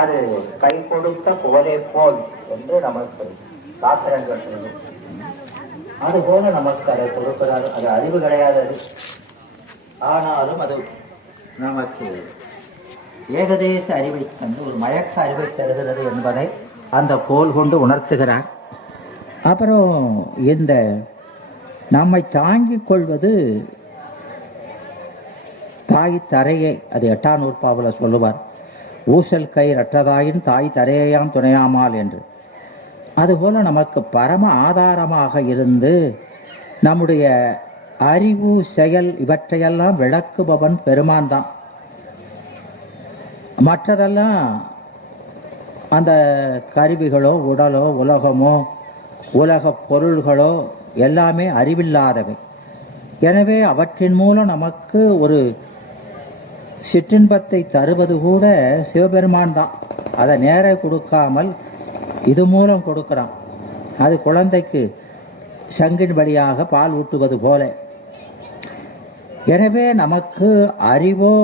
அது கை கொடுத்த கோலை போல் என்று நமக்கு சாத்திரங்கள் சொல்லும். அதுபோல நமக்கு அதை கொடுக்கிறார். அது அறிவு கிடையாதது, ஆனாலும் அது நமக்கு ஏகதேச அறிவை தந்து ஒரு மயக்க அறிவை தருகிறது என்பதை அந்த கோல் கொண்டு உணர்த்துகிறார். அப்புறம் இந்த நம்மை தாங்கிக் கொள்வது தாய் தரையை, அது 8ஆம் நூற்பாவில் சொல்லுவார், ஊசல் கயிர் அற்றதாயின் தாய் தரையாம் துணையாமால் என்று. அதுபோல நமக்கு பரம ஆதாரமாக இருந்து நம்முடைய அறிவு செயல் இவற்றையெல்லாம் விளக்குபவன் பெருமான் தான். மற்றதெல்லாம் அந்த கருவிகளோ உடலோ உலகமோ உலக பொருள்களோ எல்லாமே அறிவில்லாதவை. எனவே அவற்றின் மூலம் நமக்கு ஒரு சிற்றின்பத்தை தருவது கூட சிவபெருமான் தான். அதை நேர கொடுக்காமல் இது மூலம் கொடுக்கிறான். அது குழந்தைக்கு சங்கின் வழியாக பால் ஊட்டுவது போல. எனவே நமக்கு அறிவோ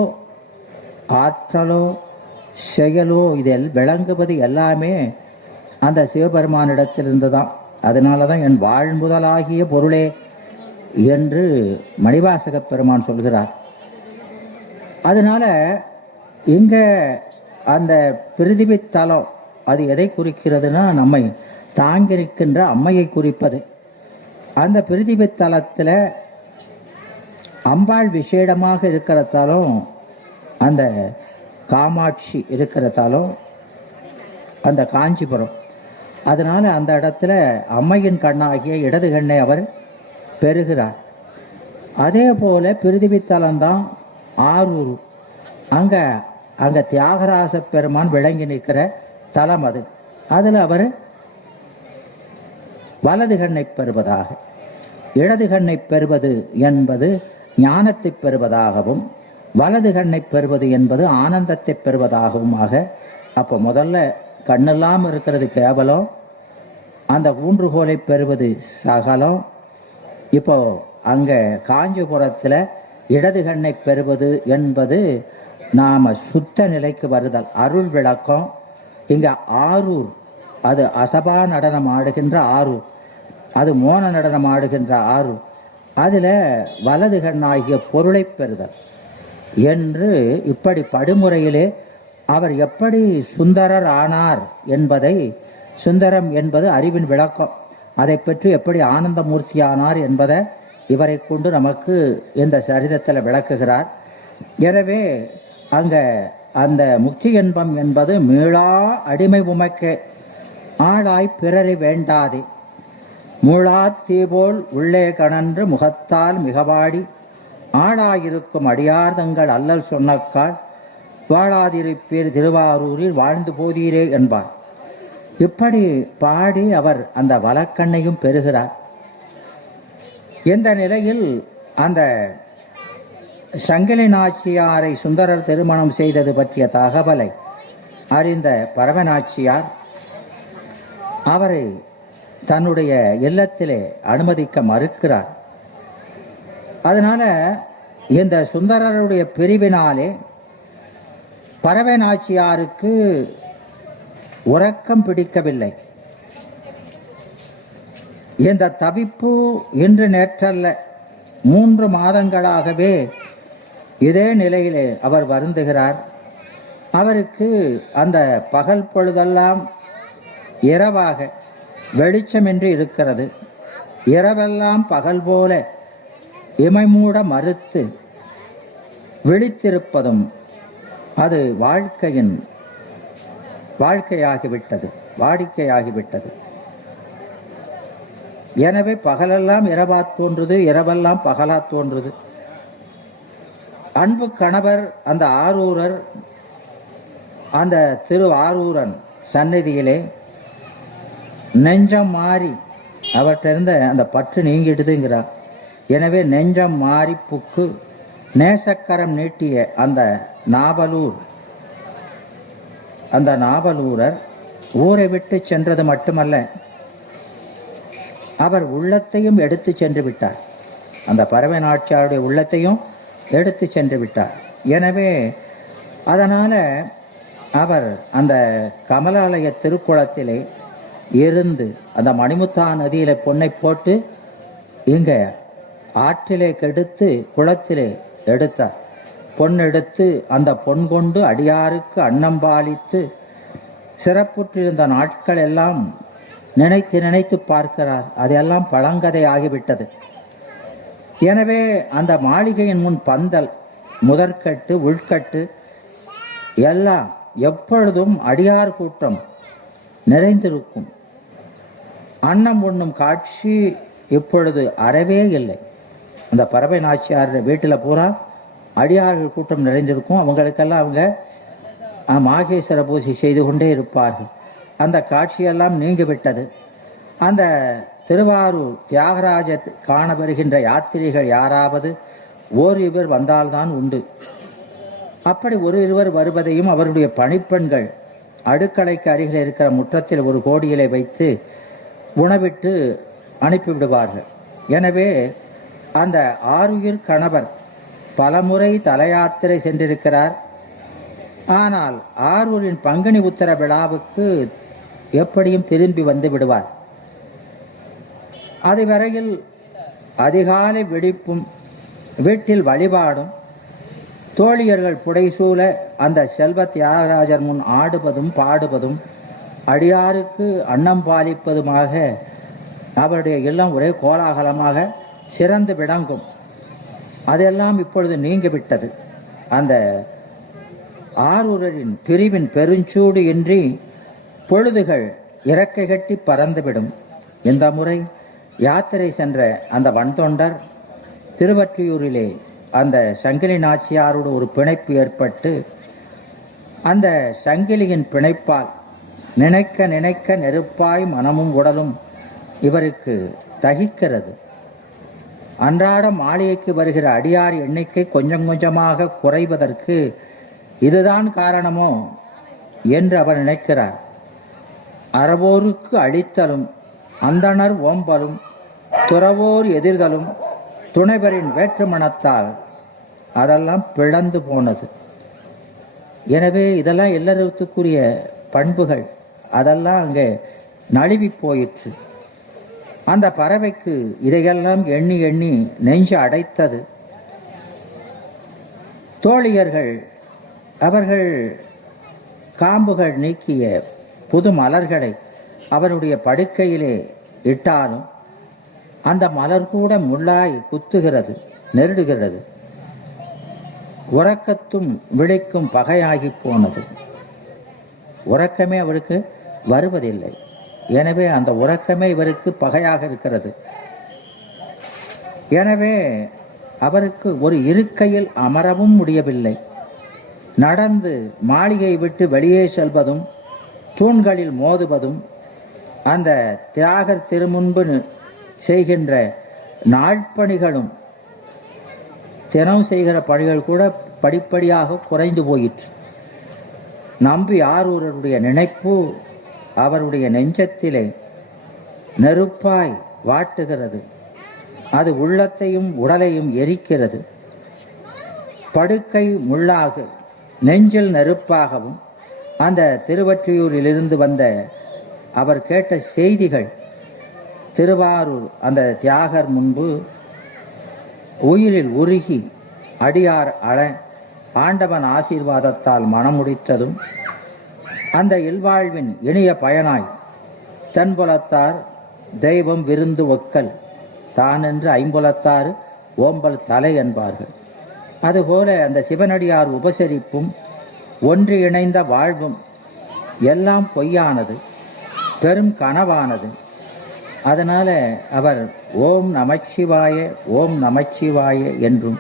ஆற்றலோ செயலோ இதில் விளங்குவது எல்லாமே அந்த சிவபெருமானிடத்திலிருந்து தான். அதனால தான் என் வாழ்முதலாகிய பொருளே என்று மணிவாசக பெருமான் சொல்கிறார். அதனால இங்க அந்த பிரிதிவி தலம் அது எதை குறிக்கிறதுனா நம்மை தாங்கியிருக்கின்ற அம்மையை குறிப்பது. அந்த பிரிதிவி தலத்தில் அம்பாள் விசேடமாக இருக்கிறதாலும் அந்த காமாட்சி இருக்கிறதாலும் அந்த காஞ்சிபுரம். அதனால அந்த இடத்துல அம்மையின் கண்ணாகிய இடது கண்ணை அவர் பெறுகிறார். அதே போல பிரிதிவி தலம்தான் ஆரூர். அங்க தியாகராச பெருமான் விளங்கி நிற்கிற தலம் அது. அதில் அவர் வலது கண்ணை பெறுவதாக, இடது கண்ணை பெறுவது என்பது ஞானத்தை பெறுவதாகவும் வலது கண்ணை பெறுவது என்பது ஆனந்தத்தை பெறுவதாகவுமாக. அப்போ முதல்ல கண்ணெல்லாம் இருக்கிறது கேவலம், அந்த ஊன்றுகோலை பெறுவது சகலம். இப்போ அங்கே காஞ்சிபுரத்தில் இடது கண்ணை பெறுவது என்பது நாம் சுத்த நிலைக்கு வருதல், அருள் விளக்கம். இங்கே ஆரூர் அது அசபா நடனம் ஆடுகின்ற ஆரூர், அது மோன நடனம் ஆடுகின்ற ஆரூர். அதில் வலது கண்ணாகிய பொருளை பெறுதல் என்று இப்படி படுமுறையிலே அவர் எப்படி சுந்தரர் ஆனார் என்பதை, சுந்தரம் என்பது அறிவின் விளக்கம், அதை பற்றி எப்படி ஆனந்தமூர்த்தி ஆனார் என்பதை இவரை கொண்டு நமக்கு இந்த சரிதத்தில் விளக்குகிறார். எனவே அங்க அந்த முக்தி என்பம் என்பது மீளா அடிமை உமைக்கு ஆளாய் பிறரை வேண்டாதே, மூழா தீபோல் உள்ளே கணன்று முகத்தால் மிகவாடி ஆளாயிருக்கும் அடியார் தங்கள் அல்லல் சொன்னக்கால் வாழாதிருப்பீர் திருவாரூரில் வாழ்ந்து போதீரே என்பார். இப்படி பாடி அவர் அந்த வலக்கண்ணையும் பெறுகிறார். இந்த நிலையில் அந்த சங்கிலி நாச்சியாரை சுந்தரர் திருமணம் செய்தது பற்றிய தகவலை அறிந்த பரவநாச்சியார் அவரை தன்னுடைய இல்லத்திலே அனுமதிக்க மறுக்கிறார். அதனால இந்த சுந்தரருடைய பிரிவினாலே பரவநாச்சியாருக்கு உறக்கம் பிடிக்கவில்லை. இந்த தவிப்பு இன்று நேற்றல்ல, 3 மாதங்களாகவே இதே நிலையிலே அவர் வருந்துகிறார். அவருக்கு அந்த பகல் பொழுதெல்லாம் இரவாக வெளிச்சமின்றி இருக்கிறது. இரவெல்லாம் பகல் போல இமைமூட மறுத்து விழித்திருப்பதும் அது வாழ்க்கையாகிவிட்டது, வாடிக்கையாகிவிட்டது. எனவே பகலெல்லாம் இரவா தோன்றுது, இரவெல்லாம் பகலா தோன்றுது. அன்பு கணவர் அந்த ஆரூரர் அந்த திரு ஆரூரன் சந்நிதியிலே நெஞ்சம் மாறி அவற்றிருந்த அந்த பற்று நீங்கிடுதுங்கிறார். எனவே நெஞ்சம் மாறி புக்கு நேசக்கரம் நீட்டிய அந்த நாவலூரர் ஊரை விட்டு சென்றது மட்டுமல்ல, அவர் உள்ளத்தையும் எடுத்து சென்று விட்டார். அந்த பறவை நாச்சியாருடைய உள்ளத்தையும் எடுத்து சென்று விட்டார். எனவே அதனால அவர் அந்த கமலாலய திருக்குளத்திலே இருந்து அந்த மணிமுத்தா நதியில பொன்னை போட்டு இங்க ஆற்றிலே கெடுத்து குளத்திலே எடுத்தார். பொன் எடுத்து அந்த பொன் கொண்டு அடியாருக்கு அன்னம்பாலித்து சிறப்புற்றிருந்த நாட்கள் எல்லாம் நினைத்து நினைத்து பார்க்கிறார். அதெல்லாம் பழங்கதை ஆகிவிட்டது. எனவே அந்த மாளிகையின் முன் பந்தல், முதற்கட்டு, உள்கட்டு எல்லாம் எப்பொழுதும் அடியார் கூட்டம் நிறைந்திருக்கும். அன்னம் உண்ணும் காட்சி இப்பொழுது அறவே இல்லை. அந்த பறவை நாச்சியார் வீட்டில் பூரா அடியார்கள் கூட்டம் நிறைந்திருக்கும். அவங்களுக்கெல்லாம் அவங்க மாகேஸ்வர பூஜை செய்து கொண்டே இருப்பார்கள். அந்த காட்சியெல்லாம் நீங்கிவிட்டது. அந்த திருவாரூர் தியாகராஜ காண வருகின்ற யாத்திரிகள் யாராவது ஓரிருவர் வந்தால்தான் உண்டு. அப்படி ஒரு இருவர் வருவதையும் அவருடைய பணிப்பெண்கள் அடுக்கலைக்கு அருகில் இருக்கிற முற்றத்தில் ஒரு கோடியிலை வைத்து உணவிட்டு அனுப்பிவிடுவார்கள். எனவே அந்த ஆருயிர் கணவர் பலமுறை தலயாத்திரை சென்றிருக்கிறார். ஆனால் ஆரூரின் பங்குனி உத்தர விழாவுக்கு எப்படியும் திரும்பி வந்து விடுவார். அதுவரையில் அதிகாலை வெடிப்பும் வீட்டில் வழிபாடும் தோழியர்கள் புடைசூழ அந்த செல்வ தியாகராஜர் முன் ஆடுவதும் பாடுவதும் அடியாருக்கு அன்னம் பாலிப்பதுமாக அவருடைய இல்லம் ஒரே கோலாகலமாக சிறந்து விளங்கும். அதெல்லாம் இப்பொழுது நீங்கிவிட்டது. அந்த ஆரூரின் பிரிவின் பெருஞ்சூடு இன்றி பொழுதுகள் இறக்கை கட்டி பறந்துவிடும். இந்த முறை யாத்திரை சென்ற அந்த வன்தொண்டர் திருவற்றியூரிலே அந்த சங்கிலி நாச்சியாரோடு ஒரு பிணைப்பு ஏற்பட்டு அந்த சங்கிலியின் பிணைப்பால் நினைக்க நினைக்க நெருப்பாய் மனமும் உடலும் இவருக்கு தகிக்கிறது. அன்றாட மாளிகைக்கு வருகிற அடியார் எண்ணிக்கை கொஞ்சம் கொஞ்சமாக குறைவதற்கு இதுதான் காரணமோ என்று அவர் நினைக்கிறார். அறவோருக்கு அழித்தலும் அந்தணர் ஓம்பலும் துறவோர் எதிர்தலும் துணைவரின் வேற்று மனத்தால் அதெல்லாம் பிளந்து போனது. எனவே இதெல்லாம் எல்லாருக்குரிய பண்புகள் அதெல்லாம் அங்கே நழுவி போயிற்று. அந்த பறவைக்கு இதையெல்லாம் எண்ணி எண்ணி நெஞ்சு அடைத்தது. தோழியர்கள் அவர்கள் காம்புகள் நீக்கிய புது மலர்களை அவருடைய படுக்கையிலே இட்டாலும் அந்த மலர் கூட முள்ளாய் குத்துகிறது, நெருடுகிறது. உறக்கத்தும் விழிக்கும் பகையாகி போனது. உறக்கமே அவருக்கு வருவதில்லை. எனவே அந்த உறக்கமே இவருக்கு பகையாக இருக்கிறது. எனவே அவருக்கு ஒரு இருக்கையில் அமரவும் முடியவில்லை. நடந்து மாளிகை விட்டு வெளியே செல்வதும் தூண்களில் மோதுவதும் அந்த தியாகர் திருமுன்பு செய்கின்ற நாட்பணிகளும் தினம் செய்கிற பணிகள் கூட படிப்படியாக குறைந்து போயிற்று. நம்பி ஆரூரருடைய நினைப்பு அவருடைய நெஞ்சத்திலே நெருப்பாய் வாட்டுகிறது. அது உள்ளத்தையும் உடலையும் எரிக்கிறது. படுக்கை முள்ளாக நெஞ்சில் நெருப்பாகவும் அந்த திருவற்றியூரிலிருந்து வந்த அவர் கேட்ட செய்திகள் திருவாரூர் அந்த தியாகர் முன்பு உயிரில் உருகி அடியார் அழ ஆண்டவன் ஆசீர்வாதத்தால் மனமுடித்ததும் அந்த இல்வாழ்வின் இனிய பயனாய் தென்புலத்தார் தெய்வம் விருந்து ஒக்கல் தான் என்று ஐம்புலத்தார் ஓம்பல் தலை என்பார்கள். அதுபோல அந்த சிவனடியார் உபசரிப்பும் ஒன்று இணைந்த வாழ்வும் எல்லாம் பொய்யானது, பெரும் கனவானது. அதனால அவர் ஓம் நமச்சிவாய ஓம் நமச்சிவாய என்றும்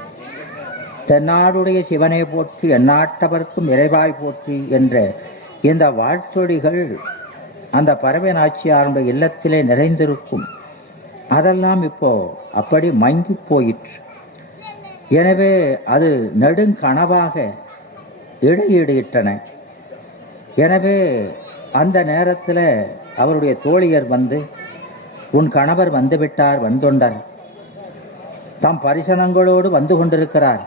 தென்னாடுடைய சிவனை போற்றி எந்நாட்டவர்க்கும் இறைவாய் போற்றி என்ற இந்த வாழ்த்தொழிகள் அந்த பறவை நாச்சியாருடைய இல்லத்திலே நிறைந்திருக்கும். அதெல்லாம் இப்போ அப்படி மங்கி போயிற்று. எனவே அது நெடுங்கனவாக இடையிட்டன. எனவே அந்த நேரத்தில் அவருடைய தோழியர் வந்து, உன் கணவர் வந்துவிட்டார் வந்தொண்டர், தம் பரிசனங்களோடு வந்து கொண்டிருக்கிறார்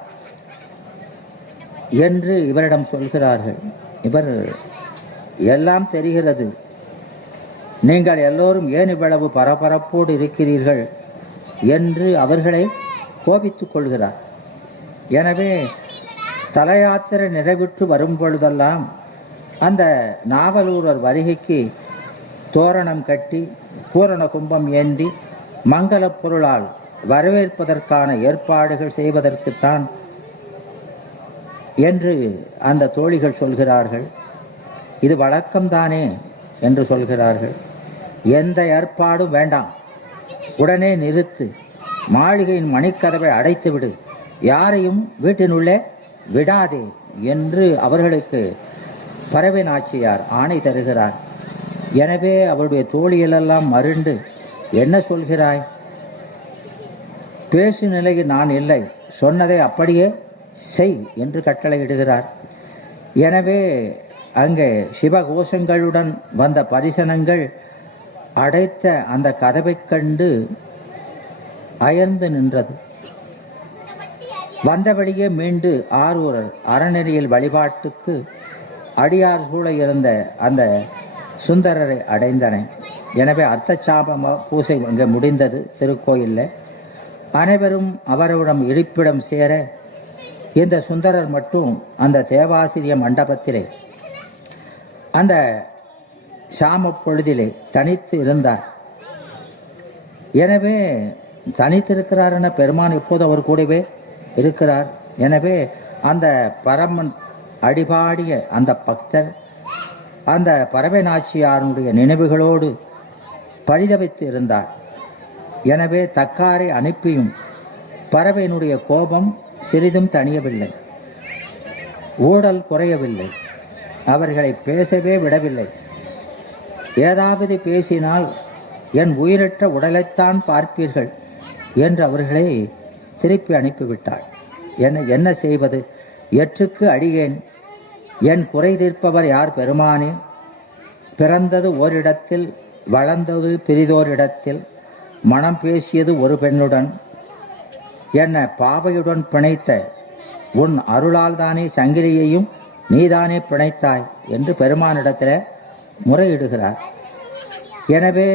என்று இவரிடம் சொல்கிறார்கள். இவர் எல்லாம் தெரிகிறது, நீங்கள் எல்லோரும் ஏன் இவ்வளவு பரபரப்போடு இருக்கிறீர்கள் என்று அவர்களை கோபித்துக் கொள்கிறார். எனவே தல யாத்திரை நிறைவுற்று வரும் பொழுதெல்லாம் அந்த நாவலூரர் வருகைக்கு தோரணம் கட்டி பூரண கும்பம் ஏந்தி மங்களப் பொருளால் வரவேற்பதற்கான ஏற்பாடுகள் செய்வதற்குத்தான் என்று அந்த தோழிகள் சொல்கிறார்கள். இது வழக்கம்தானே என்று சொல்கிறார்கள். எந்த ஏற்பாடும் வேண்டாம், உடனே நிறுத்து, மாளிகையின் மணிக்கதவை அடைத்துவிடு, யாரையும் வீட்டினுள்ளே விடாதே என்று அவர்களுக்கு பறவை நாச்சியார் ஆணை தருகிறார். எனவே அவருடைய தோழிகளெல்லாம் மருண்டு, என்ன சொல்கிறாய்? பேசு நிலையில் நான் இல்லை, சொன்னதை அப்படியே செய் என்று கட்டளையிடுகிறார். எனவே அங்கே சிவகோஷங்களுடன் வந்த பரிசனங்கள் அடைத்த அந்த கதவைக் கண்டு அயர்ந்து நின்றது. வந்தபடியே மீண்டு ஆரூர் அறநெறியில் வழிபாட்டுக்கு அடியார் சூழ இருந்த அந்த சுந்தரரை அடைந்தன. எனவே அர்த்தசாப பூசை இங்கே முடிந்தது திருக்கோயிலில். அனைவரும் அவரிடம் இருப்பிடம் சேர இந்த சுந்தரர் மட்டும் அந்த தேவாசிரிய மண்டபத்திலே அந்த சாம பொழுதிலே தனித்து இருந்தார். எனவே தனித்திருக்கிறார் என பெருமான் எப்போது அவர் கூடவே இருக்கிறார். எனவே அந்த பரமன் அடிபாடிய அந்த பக்தர் அந்த பறவை நாச்சியாருடைய நினைவுகளோடு பரிதவித்து இருந்தார். எனவே தக்காரை அனுப்பியும் பறவையினுடைய கோபம் சிறிதும் தணியவில்லை, ஊடல் குறையவில்லை, அவர்களை பேசவே விடவில்லை. ஏதாவது பேசினால் என் உயிரற்ற உடலைத்தான் பார்ப்பீர்கள் என்று அவர்களை திருப்பி அனுப்பிவிட்டாள். என்ன செய்வது? எற்றுக்கு அடியேன், என் குறை தீர்ப்பவர் யார் பெருமானே? பிறந்தது ஓரிடத்தில், வளர்ந்தது பிரிதோரிடத்தில், மனம் பேசியது ஒரு பெண்ணுடன், என்ன பாவையுடன் பிணைத்த உன் அருளால் தானே சங்கிலியையும் நீதானே பிணைத்தாய் என்று பெருமானிடத்தில் முறையிடுகிறார். எனவே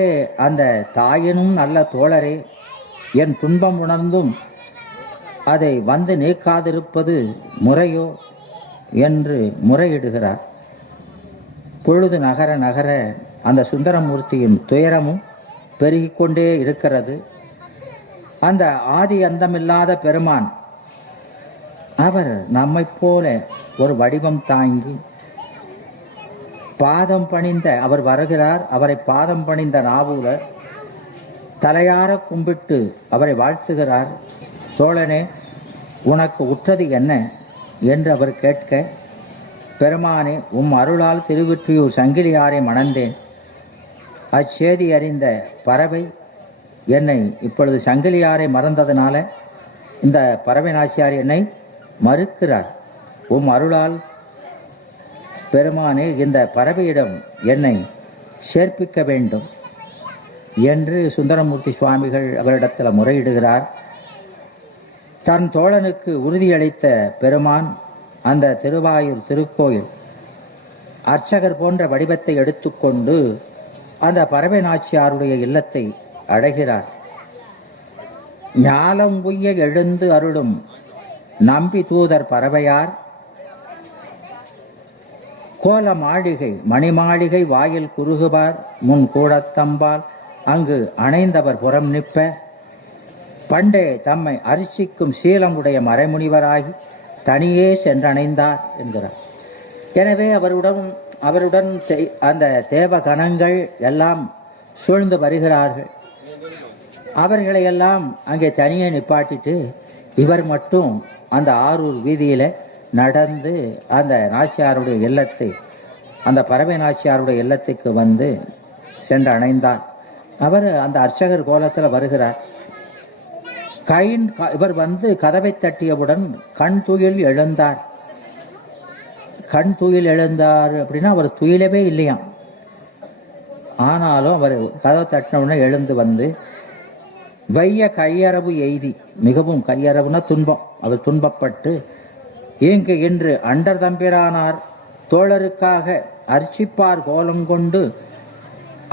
அந்த தாயினும் நல்ல தோழரே, என் துன்பம் உணர்ந்தும் அதை வந்து நீக்காதிருப்பது முறையோ என்று முறையிடுகிறார். பொழுது நகர நகர அந்த சுந்தரமூர்த்தியின் துயரமும் பெருகிக்கொண்டே இருக்கிறது. அந்த ஆதி அந்தமில்லாத பெருமான் அவர் நம்மை போல ஒரு வடிவம் தாங்கி பாதம் பணிந்த அவர் வருகிறார். அவரை பாதம் பணிந்த நாவூரர் தலையார கும்பிட்டு அவரை வாழ்த்துகிறார். தோழனே, உனக்கு உற்றது என்ன என்று அவர் கேட்க, பெருமானே, அருளால் திருவொற்றியூர் சங்கிலியாரை மணந்தேன். அச்செய்தி அறிந்த பறவை என்னை இப்பொழுது சங்கிலியாரை மறந்ததுனால இந்த பறவை நாச்சியார் என்னை மறுக்கிறார். அருளால் பெருமானே, இந்த பறவையிடம் என்னை சேர்ப்பிக்க வேண்டும் என்று சுந்தரமூர்த்தி சுவாமிகள் அவரிடத்தில் முறையிடுகிறார். தன் தோழனுக்கு உறுதியளித்த பெருமான் அந்த திருவாயூர் திருக்கோயில் அர்ச்சகர் போன்ற வடிவத்தை எடுத்துக்கொண்டு அந்த பறவை நாச்சியாருடைய இல்லத்தை அடைகிறார். ஞாலம் உய்ய எழுந்து அருளும் நம்பி தூதர் பறவையார், கோல மாளிகை மணிமாளிகை வாயில் குறுகுபார் முன் கூடத்தம்பால் அங்கு அணைந்தவர் புறம் நிற்ப, பண்டே தம்மை அரிசிக்கும் சீலமுடைய மறைமுனிவராகி தனியே சென்றணைந்தார் என்கிறார். எனவே அவருடன் அந்த தேவகணங்கள் எல்லாம் சூழ்ந்து வருகிறார்கள். அவர்களையெல்லாம் அங்கே தனியே நிப்பாட்டிட்டு இவர் மட்டும் அந்த ஆரூர் வீதியில நடந்து அந்த நாச்சியாருடைய இல்லத்தை, அந்த பறவை நாச்சியாருடைய இல்லத்துக்கு வந்து சென்று அணைந்தார். அவர் அந்த அர்ச்சகர் கோலத்தில் வருகிறார். இவர் வந்து கதவை தட்டியவுடன் கண் துயில் எழுந்தார். கண் துயில் எழுந்தார் அப்படின்னா அவர் துயிலவே இல்லையாம். ஆனாலும் அவர் கதவை தட்டினவுடனே எழுந்து வந்து வைய கையறவு எய்தி, மிகவும் கையறவுனா துன்பம், அவர் துன்பப்பட்டு இங்கு இன்று அண்டர் தம்பிரானார் தோழருக்காக அர்ச்சிப்பார் கோலம் கொண்டு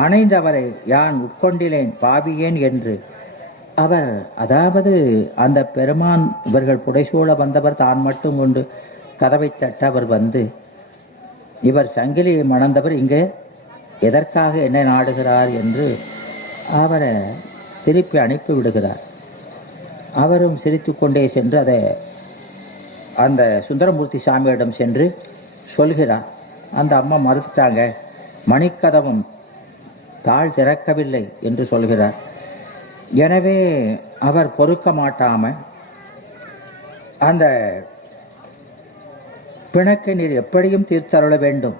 அணைந்தவரை யான் உட்கொண்டிலேன் பாவியேன் என்று அவர், அதாவது அந்த பெருமான் இவர்கள் புடைசூழ வந்தவர் தான் மட்டும் கொண்டு கதவை தட்ட அவர் வந்து, இவர் சங்கிலியை மணந்தவர் இங்கே எதற்காக என்ன நாடுகிறார் என்று அவரை திருப்பி அனுப்பி விடுகிறார். அவரும் சிரித்து கொண்டே சென்று அதை அந்த சுந்தரமூர்த்தி சாமியிடம் சென்று சொல்கிறார். அந்த அம்மா மறுத்துட்டாங்க, மணிக்கதவும் தாழ் திறக்கவில்லை என்று சொல்கிறார். எனவே அவர் பொறுக்க மாட்டாம, அந்த பிணக்கை நீர் எப்படியும் தீர்த்தருள வேண்டும்,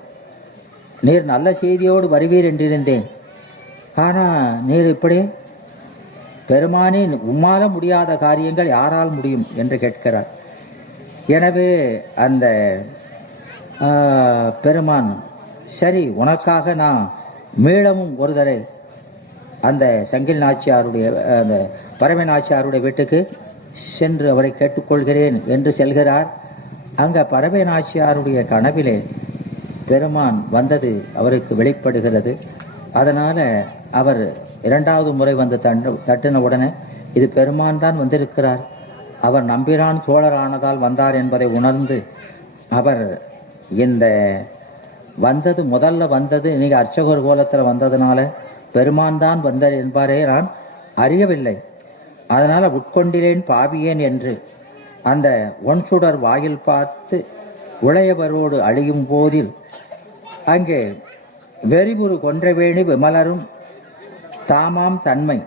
நீர் நல்ல செய்தியோடு வருவீர் என்றிருந்தேன், ஆனால் நீர் இப்படி பெருமானே உம்மால முடியாத காரியங்கள் யாரால் முடியும் என்று கேட்கிறார். எனவே அந்த பெருமான், சரி உனக்காக நான் மீளமும் ஒரு தடவை அந்த சங்கில் நாச்சியாருடைய அந்த பரம நாச்சியாருடைய வீட்டுக்கு சென்று அவரை கேட்டுக்கொள்கிறேன் என்று செல்கிறார். அங்கே பரம நாச்சியாருடைய கனவிலே பெருமான் வந்தது அவருக்கு வெளிப்படுகிறது. அதனால் அவர் இரண்டாவது முறை வந்து தட்டின உடனே இது பெருமான் தான் வந்திருக்கிறார், அவர் நம்பிரான் சோழரானதால் வந்தார் என்பதை உணர்ந்து அவர் இந்த வந்தது முதல்ல வந்தது நீங்கள் அர்ச்சகர் கோலத்தில் வந்ததுனால பெருமான் தான் வந்தார் என்பாரே நான் அறியவில்லை, அதனால் உட்கொண்டிலேன் பாவியேன் என்று அந்த ஒன்சுடர் வாயில் பார்த்து உளையவரோடு அழியும் போதில் அங்கே வெறிபுறு கொன்றவேணி விமலரும் தாமாம் தன்மை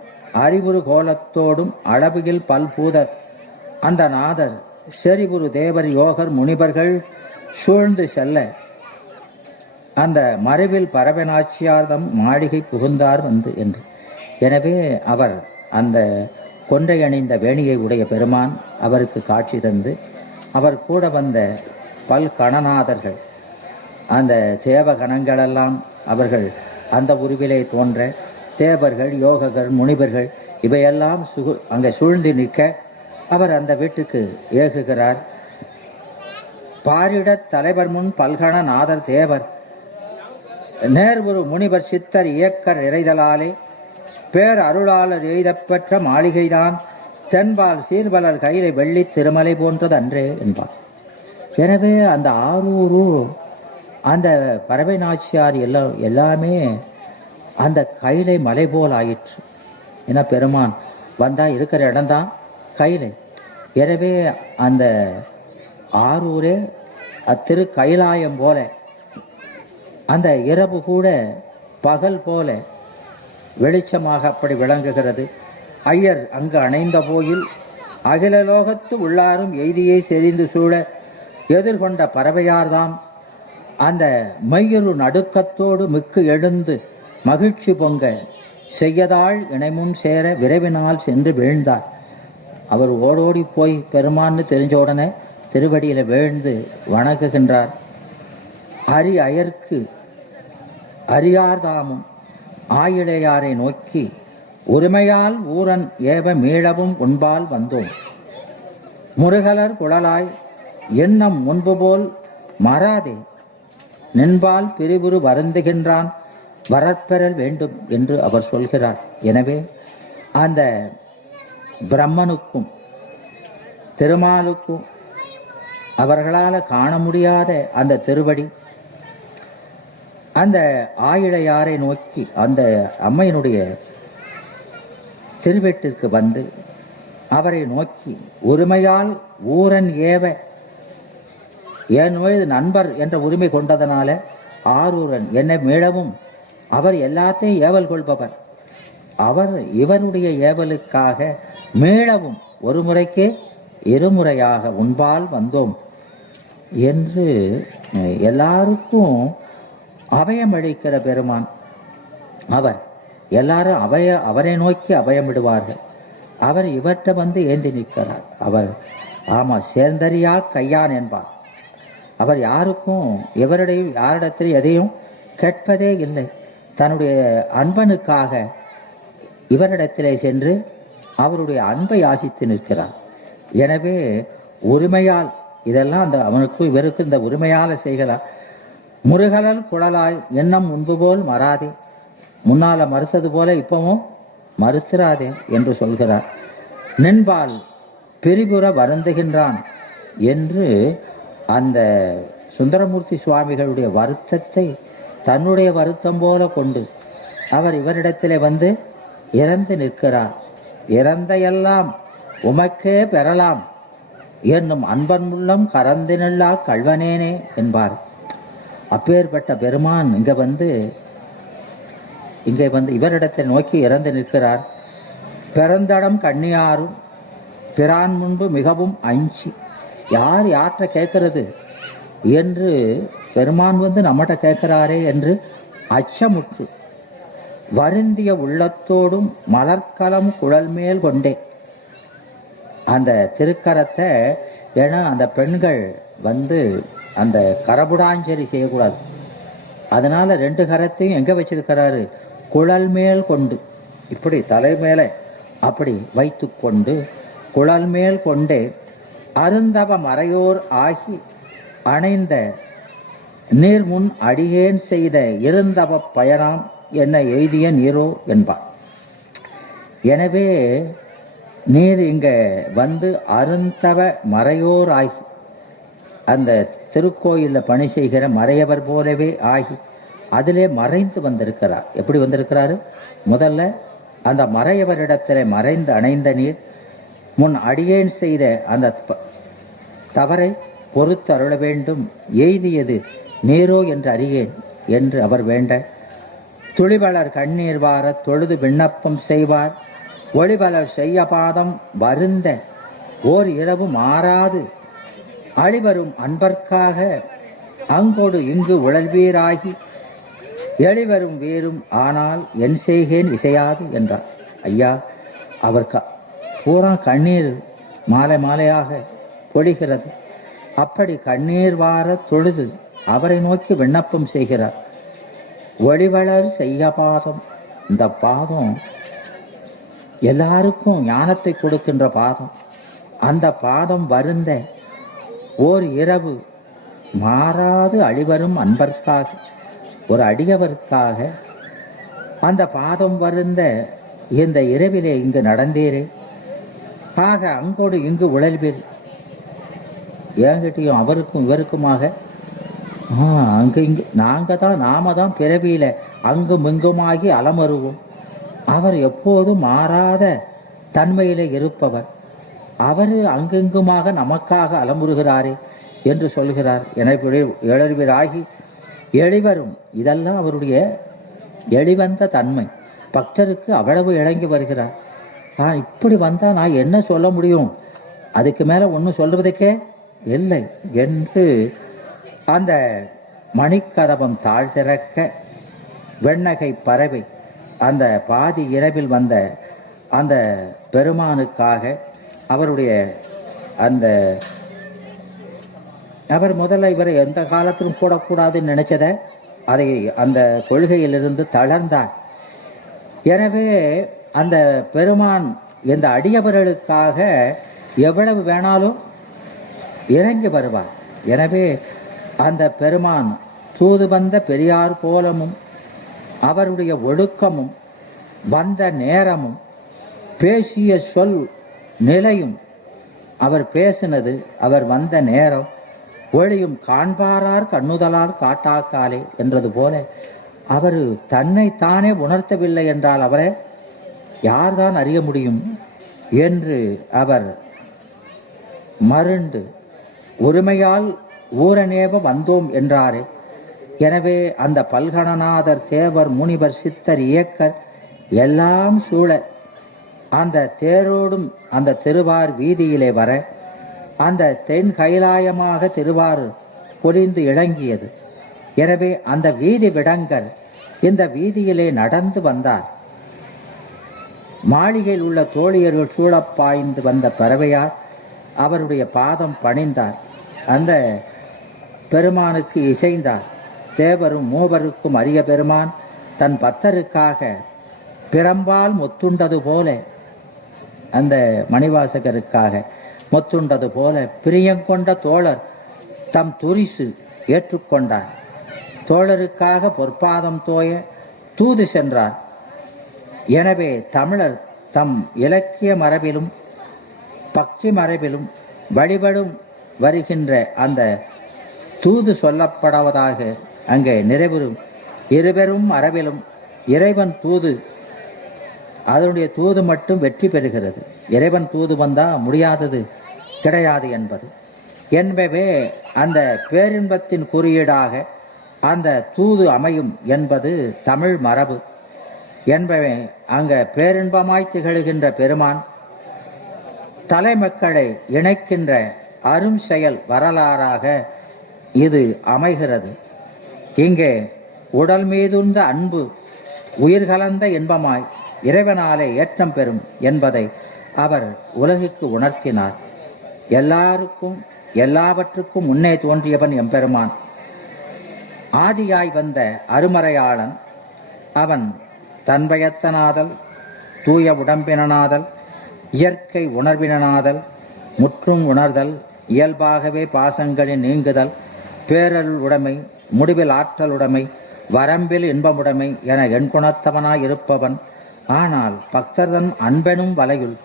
அறிவுறு கோலத்தோடும் அளவுகில் பல்பூதர் அந்த நாதர் செறிபுறு தேவர் யோகர் முனிவர்கள் சூழ்ந்து செல்ல அந்த மறைவில் பரவநாச்சியார்தம் மாளிகை புகுந்தார் வந்து என்று. எனவே அவர் அந்த கொன்றை அணிந்த வேணியை உடைய பெருமான் அவருக்கு காட்சி தந்து, அவர் கூட வந்த பல்கணநாதர்கள் அந்த தேவகணங்களெல்லாம் அவர்கள் அந்த உருவிலே தோன்ற தேவர்கள் யோகர்கள் முனிவர்கள் இவையெல்லாம் அங்கே சூழ்ந்து நிற்க அவர் அந்த வீட்டுக்கு ஏகுகிறார். பாரிடத் தலைவர் முன் பல்கண நாதர் தேவர் நேர் ஒரு முனிவர் சித்தர் இயக்கர் இறைதலாலே பேர் அருளாளர் எய்தப்பெற்ற மாளிகைதான் தென்பால் சீர்வலர் கையிலை வெள்ளி திருமலை போன்றது அன்றே என்பார். எனவே அந்த ஆரூரு அந்த பறவை நாச்சியார் எல்லாமே அந்த கைலை மலை போல் ஆயிற்று. ஏன்னா பெருமான் வந்தா இருக்கிற இடம்தான் கைலை. எனவே அந்த ஆரூரே அத்திரு கைலாயம் போல, அந்த இரவு கூட பகல் போல வெளிச்சமாக அப்படி விளங்குகிறது. ஐயர் அங்கு அணைந்த போயில் அகிலலோகத்து உள்ளாரும் எய்தியை செறிந்து சூழ எதிர்கொண்ட பறவையார்தாம் அந்த மையுறு நடுக்கத்தோடு மிக்கு எழுந்து மகிழ்ச்சி பொங்க செய்யதாள் இணைமுன் சேர விரைவினால் சென்று வீழ்ந்தார். அவர் ஓடோடி போய் பெருமான்னு தெரிஞ்ச உடனே திருவடியில் வீழ்ந்து வணங்குகின்றார். அரி அயர்க்கு அறியார்தாமும் ஆயிழையாரை நோக்கி உரிமையால் ஊரன் ஏவ மீளவும் உண்பால் வந்தோம். முருகலர் குழலாய் எண்ணம் முன்பு போல் மாறாதே நின்பால் பிரிவுறு வருந்துகின்றான் வரற்பெறல் வேண்டும் என்று அவர் சொல்கிறார். எனவே அந்த பிரம்மனுக்கும் திருமாலுக்கும் அவர்களால் காண முடியாத அந்த திருவடி அந்த ஆயிழையாரை நோக்கி அந்த அம்மையினுடைய திருவெட்டிற்கு வந்து அவரை நோக்கி உரிமையால் ஊரன் ஏவ, என் மீது நண்பர் என்ற உரிமை கொண்டதனால ஆரூரன் என்னை மீளவும் அவர் எல்லாத்தையும் ஏவல் கொள்பவர், அவர் இவருடைய ஏவலுக்காக மீளவும் ஒரு முறைக்கே இருமுறையாக உண்பால் வந்தோம் என்று எல்லாருக்கும் அபயமளிக்கிற பெருமான் அவர். எல்லாரும் அவரை நோக்கி அபயமிடுவார்கள். அவர் இவற்றை வந்து ஏந்தி நிற்கிறார். அவர் ஆமா சேர்ந்தறியா கையான் என்பார். அவர் யாருக்கும் யாரிடத்திலும் எதையும் கேட்பதே இல்லை. தன்னுடைய அன்பனுக்காக இவரிடத்திலே சென்று அவருடைய அன்பை யாசித்து நிற்கிறார். எனவே உரிமையால் இதெல்லாம் அந்த அவனுக்கும் இவருக்கு இந்த உரிமையால் செய்கிறார். முருகலல் குழலாய் எண்ணம் முன்பு போல் மறாதே, முன்னால மறுத்தது போல இப்பவும் மறுத்திராதே என்று சொல்கிறார். நின்பால் பிரிபுற வருந்துகின்றான் என்று அந்த சுந்தரமூர்த்தி சுவாமிகளுடைய வருத்தத்தை தன்னுடைய வருத்தம் போல கொண்டு அவர் இவரிடத்திலே வந்து இறந்து நிற்கிறார். இறந்த எல்லாம் உமக்கே பெறலாம் என்னும் அன்பன் உள்ளம் கறந்து நில்லா கல்வனேனே என்பார். அப்பேற்பட்ட பெருமான் இங்கே வந்து இவரிடத்தை நோக்கி இறந்து நிற்கிறார். பிறந்தடம் கண்ணியாரும் பிரான் முன்பு மிகவும் அஞ்சி, யார் யார்கிட்ட கேட்கறது என்று பெருமான் வந்து நம்மகிட்ட கேட்கிறாரே என்று அச்சமுற்று வருந்திய உள்ளத்தோடும் மலர்கலம் குழல் மேல் கொண்டே, அந்த திருக்கரத்தை, ஏன்னா அந்த பெண்கள் வந்து அந்த கரபுடாஞ்சலி செய்யக்கூடாது, அதனால 2 கரத்தையும் எங்க வச்சிருக்கிறாரு, குழல் மேல் கொண்டு, இப்படி தலை மேலே அப்படி வைத்து கொண்டு குழல் மேல் கொண்டே அருந்தவ மறையோர் ஆகி அணைந்த நீர் முன் அடியேன் செய்த இருந்தவ பயனாம் என்ன எய்திய நீரோ என்பார். எனவே நீர் இங்க வந்து அருந்தவ மறையோர் ஆகி, அந்த திருக்கோயிலில் பணி செய்கிற மறையவர் போலவே ஆகி அதிலே மறைந்து வந்திருக்கிறார். எப்படி வந்திருக்கிறாரு, முதல்ல அந்த மறையவரிடத்தில் மறைந்து அணைந்த நீர் முன் அடியேன் செய்த அந்த தவறை பொறுத்து அருள வேண்டும், எய்தியது நீரோ என்று அறியேன் என்று அவர் வேண்ட, துளிவளர் கண்ணீர் வார தொழுது விண்ணப்பம் செய்வார், ஒளிவளர் செய்ய பாதம் வருந்த ஓர் இரவு மாறாது அழிவரும் அன்பர்க்காக அங்கொடு இங்கு உழல்வீராகி எளிவரும் வேறும் ஆனால் என் செய்கேன் இசையாது என்றார். ஐயா, அவர் பூரா கண்ணீர் மாலை மாலையாக பொழிகிறது. அப்படி கண்ணீர் வார தொழுது அவரை நோக்கி விண்ணப்பம் செய்கிறார். ஒளிவளர் செய்ய பாதம், இந்த பாதம் எல்லாருக்கும் ஞானத்தை கொடுக்கின்ற பாதம், அந்த பாதம் வருந்த ஓர் இரவு மாறாது அழிவரும் அன்பர்க்காக, ஒரு அடியவருக்காக அந்த பாதம் வருந்த இந்த இரவிலே இங்கு நடந்தீரே, ஆக அங்கோடு இங்கு உழல்வீர், என்கிட்டையும் அவருக்கும் இவருக்குமாக அங்கு இங்கு நாம தான் பிறவியில அங்கும் இங்குமாகி அலமருவோம். அவர் எப்போதும் மாறாத தன்மையிலே இருப்பவர், அவர் அங்கெங்குமாக நமக்காக அலமுறுகிறாரே என்று சொல்கிறார். எனவே எழறிவராகி எளிவரும், இதெல்லாம் அவருடைய எளிவந்த தன்மை. பக்தருக்கு அவ்வளவு இறங்கி வருகிறார். இப்படி வந்தா நான் என்ன சொல்ல முடியும், அதுக்கு மேல ஒன்றும் சொல்றதுக்கே இல்லை என்று அந்த மணிக்கதவம் தாழ்திறக்க வெண்ணகை பறவை அந்த பாதி இரவில் வந்த அந்த பெருமானுக்காக அவருடைய அந்த அவர் முதல்ல இவரை எந்த காலத்திலும் கூடக்கூடாதுன்னு நினைச்சத அதை அந்த கொள்கையிலிருந்து தளர்ந்தார். எனவே அந்த பெருமான் இந்த அடியவர்களுக்காக எவ்வளவு வேணாலும் இறங்கி வருவார். எனவே அந்த பெருமான் தூது வந்த பெரியார் கோலமும் அவருடைய ஒழுக்கமும் வந்த நேரமும் பேசிய சொல் நிலையும், அவர் பேசினது அவர் வந்த நேரம் ஒளியும் காண்பாரார் கண்ணுதலார் காட்டாக்காலே என்றது போல அவர் தன்னை தானே உணர்த்தவில்லை என்றால் அவரை யார்தான் அறிய முடியும் என்று அவர் மருண்டு ஒருமையால் ஊரநேவ வந்தோம் என்றாரே. எனவே அந்த பல்கணநாதர் தேவர் முனிவர் சித்தர் இயக்கர் எல்லாம் சூழ அந்த தேரோடும் அந்த திருவார் வீதியிலே வர அந்த தென் கைலாயமாக திருவார் பொலிந்து இறங்கியது. எனவே அந்த வீதி விடங்கர் இந்த வீதியிலே நடந்து வந்தார். மாளிகையில் உள்ள தோழியர்கள் சூழப்பாய்ந்து வந்த பறவையார் அவருடைய பாதம் பணிந்தார். அந்த பெருமானுக்கு இசைந்தார். தேவரும் மூவருக்கும் அரிய பெருமான் தன் பக்தருக்காக பிரம்பால் முத்துண்டது போல, அந்த மணிவாசகருக்காக முத்துண்டது போல பிரியங்கொண்ட தோழர் தம் துரிசு ஏற்றுக்கொண்டார். தோழருக்காக பொற்பாதம் தோய தூது சென்றார். எனவே தமிழர் தம் இலக்கிய மரபிலும் பக்தி மரபிலும் வழிபடும் வருகின்ற அந்த தூது சொல்லப்படுவதாக அங்கே நிறைவுறும் இருபெரும் மரபிலும் இறைவன் தூது, அதனுடைய தூது மட்டும் வெற்றி பெறுகிறது. இறைவன் தூது வந்தா முடியாதது கிடையாது என்பவே அந்த பேரின்பத்தின் குறியீடாக அந்த தூது அமையும் என்பது தமிழ் மரபு என்பவை அங்க பேரின்பமாய் திகழ்கின்ற பெருமான் தலைமக்களை இணைக்கின்ற அரும் செயல் வரலாறாக இது அமைகிறது. இங்கே உடல் மீதுந்த அன்பு உயிர் கலந்த இன்பமாய் இறைவனாலே ஏற்றம் பெறும் என்பதை அவர் உலகிற்கு உணர்த்தினார். எல்லாருக்கும் எல்லாவற்றுக்கும் முன்னே தோன்றியவன் எம்பெருமான், ஆதியாய் வந்த அருமறையாளன். அவன் தன்பயத்தனாதல், தூய உடம்பினாதல், இயற்கை உணர்வினாதல், முற்றும் உணர்தல், இயல்பாகவே பாசங்களின் நீங்குதல், பேரருள் உடைமை, முடிவில் ஆற்றல் உடைமை, வரம்பில் இன்பமுடைமை என எண்குணத்தவனாய் இருப்பவன். ஆனால் பக்தர்தன் அன்பெனும் வலையுள்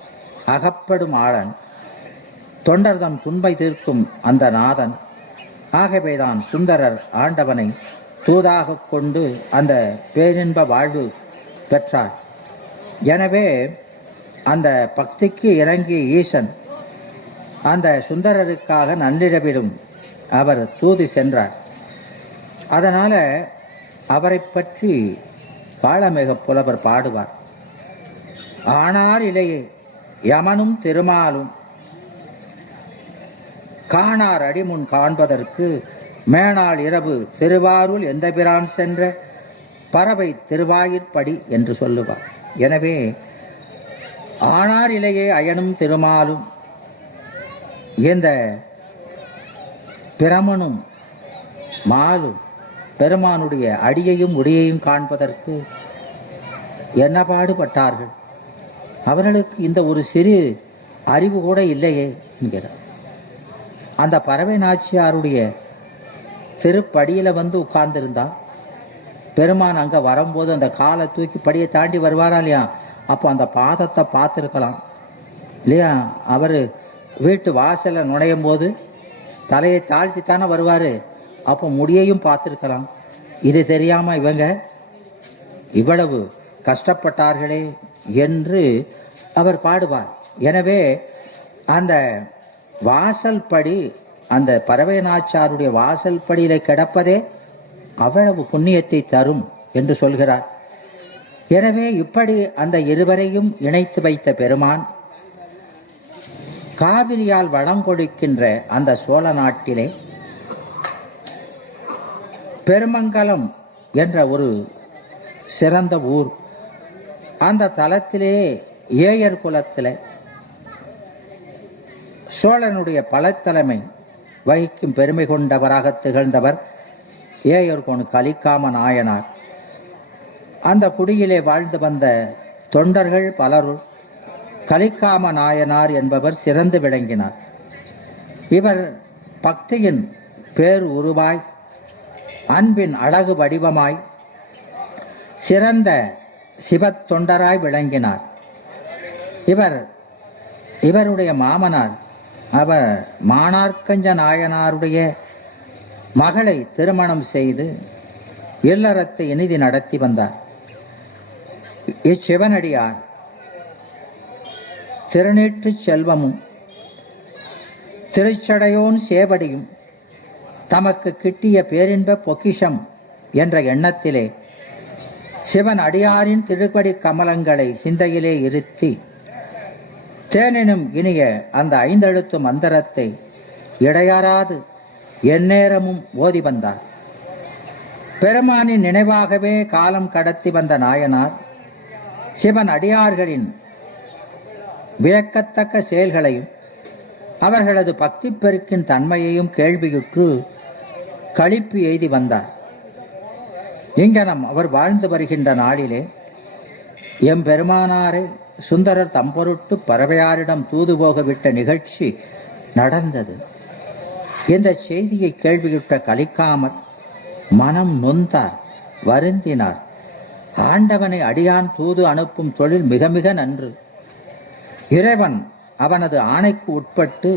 அகப்படும் ஆளன், தொண்டர்தம் துன்பை தீர்க்கும் அந்த நாதன். ஆகவேதான் சுந்தரர் ஆண்டவனை தூதாக கொண்டு அந்த பேரின்ப வாழ்வு பெற்றார். எனவே அந்த பக்திக்கு இறங்கிய ஈசன் அந்த சுந்தரருக்காக நன்றிரவிலும் அவர் தூது சென்றார். அதனால அவரை பற்றி காளமேக புலவர் பாடுவார். ஆனார் இலையே யமனும் திருமாலும் காணார் அடிமுன் காண்பதற்கு மேனாள் இரவு திருவாரூர் எந்த பிரான் சென்ற பறவை திருவாயிற்படி என்று சொல்லுவார். எனவே ஆனார் இலையே அயனும் திருமாலும் இந்த பிரமனும் மாலும் பெருமானுடைய அடியையும் உடையையும் காண்பதற்கு என்ன பாடுபட்டார்கள். அவர்களுக்கு இந்த ஒரு சிறு அறிவு கூட இல்லையே என்கிறார். அந்த பறவை நாச்சியாருடைய திருப்படியில வந்து உட்கார்ந்திருந்தா பெருமான் அங்க வரும்போது அந்த காலை தூக்கி படியை தாண்டி வருவாரா இல்லையா, அப்போ அந்த பாதத்தை பார்த்துருக்கலாம் இல்லையா. அவர் வீட்டு வாசலை நுழையும் போது தலையை தாழ்த்தித்தானே வருவார், அப்போ முடியையும் பார்த்துருக்கலாம். இது தெரியாம இவங்க இவ்வளவு கஷ்டப்பட்டார்களே என்று அவர் பாடுவார். எனவே அந்த வாசல் படி, அந்த பறவை நாச்சாருடைய வாசல் படியில கிடப்பதே அவ்வளவு புண்ணியத்தை தரும் என்று சொல்கிறார். எனவே இப்படி அந்த இருவரையும் இணைத்து வைத்த பெருமான் காவிரியால் வளம் கொடுக்கின்ற அந்த சோழ நாட்டிலே பெருமங்கலம் என்ற ஒரு சிறந்த ஊர், அந்த தலத்திலே ஏயர் குலத்திலே சோழனுடைய பலத்தலைமை வகிக்கும் பெருமை கொண்டவராக திகழ்ந்தவர் ஏயர்கோன் கலிக்காம நாயனார். அந்த குடியிலே வாழ்ந்து வந்த தொண்டர்கள் பலருள் கலிக்காம நாயனார் என்பவர் சிறந்து விளங்கினார். இவர் பக்தியின் பேர் உருவாய், அன்பின் அழகு வடிவமாய், சிறந்த சிவத்தொண்டராய் விளங்கினார். இவருடைய மாமனார் அவர் மானார்க்கஞ்ச நாயனாருடைய மகளை திருமணம் செய்து இல்லறத்தை இனிதி நடத்தி வந்தார். இச்சிவனடியார் திருநீற்று செல்வமும் திருச்சடையோன் சேவடியும் தமக்கு கிட்டிய பேரின்ப பொக்கிஷம் என்ற எண்ணத்திலே சிவன் அடியாரின் திருப்படி கமலங்களை சிந்தையிலே இருத்தி தேனினும் இனிய அந்த 5 எழுத்து மந்திரத்தை இடையறாது எந்நேரமும் ஓதி வந்தார். பெருமானின் நினைவாகவே காலம் கடத்தி வந்த நாயனார் சிவன் அடியார்களின் வியக்கத்தக்க செயல்களையும் அவர்களது பக்தி பெருக்கின் தன்மையையும் கேள்வியுற்று களிப்பு எய்தி வந்தார். இங்கனம் அவர் வாழ்ந்து வருகின்ற நாளிலே எம்பெருமானாரை சுந்தரர் தம்பொருட்டு பறவையாரிடம் தூது போக விட்ட நிகழ்ச்சி நடந்தது. இந்த செய்தியை கேள்வியுற்ற கலிக்காமர் மனம் நொந்தார், வருந்தினார். ஆண்டவனை அடியான் தூது அனுப்பும் தொழில் மிக மிக நன்று. இறைவன் அவனது ஆணைக்கு உட்பட்டு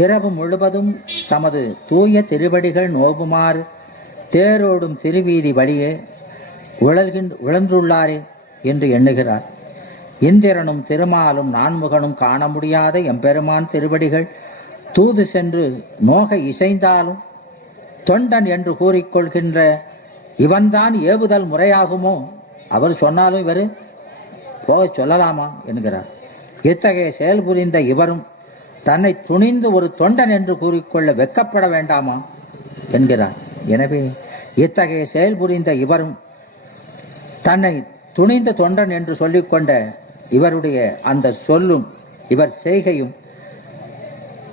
இரவு முழுவதும் தமது தூய திருவடிகள் நோவுமாறு தேரோடும் திருவீதி வழியே உழன்றுள்ளாரே என்று எண்ணுகிறார். இந்திரனும் திருமாலும் நான்முகனும் காண முடியாத எம்பெருமான் திருவடிகள் தூது சென்று நோக இசைந்தாலும் தொண்டன் என்று கூறிக்கொள்கின்ற இவன்தான் ஏவுதல் முறையாகுமோ? அவர் சொன்னாலும் இவர் போக சொல்லலாமா என்கிறார். இத்தகைய செயல் புரிந்த இவரும் தன்னை துணிந்து ஒரு தொண்டன் என்று கூறிக்கொள்ள வெட்கப்பட வேண்டாமா என்கிறார். எனவே இத்தகைய செயல் புரிந்த இவரும் தன்னை துணிந்த தொண்டன் என்று சொல்லிக்கொண்ட இவருடைய அந்த சொல்லும் இவர் செய்கையும்